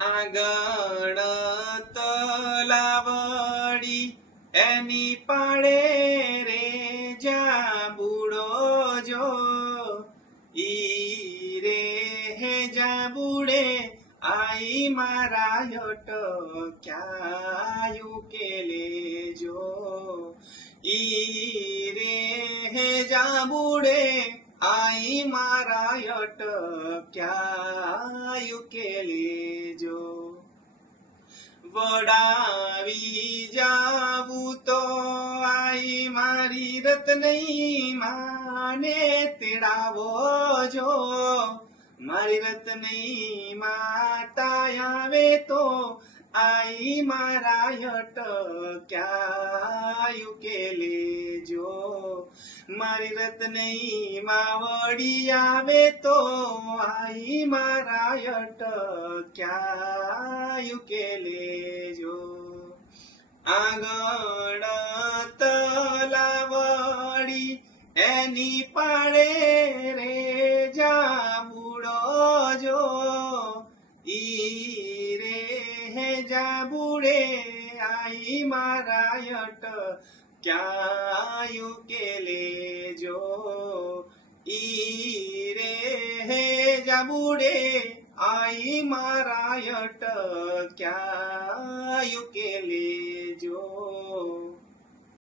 આગળ તલાવડી એની પાડે રે જાબુડો જો ઈ રે હે જાબુડે આઈ મારા અટક્યા ઉકેલે જો ઈ રે હે જાબુડે આઈ મારા અટક્યા ઉકેલે જો વડાવી જાવું તો આઈ મારી રતનઈ માને તેડાવો જો મારી રતનઈ માતા આવે તો આઈ મારા અટક્યા ઉકેલે જો મારી રતનઈ માવડી આવે તો આઈ મારા અટક્યા ઉકેલે જો આગળ તલાવડી એની પાડે રે જાબુડો જો ઈ રે હે જાબુડે આઈ મારા અટક્યા ઉકેલે જો ઈ રે હે જાબુડે આઈ મારા અટક્યા ઉકેલે જો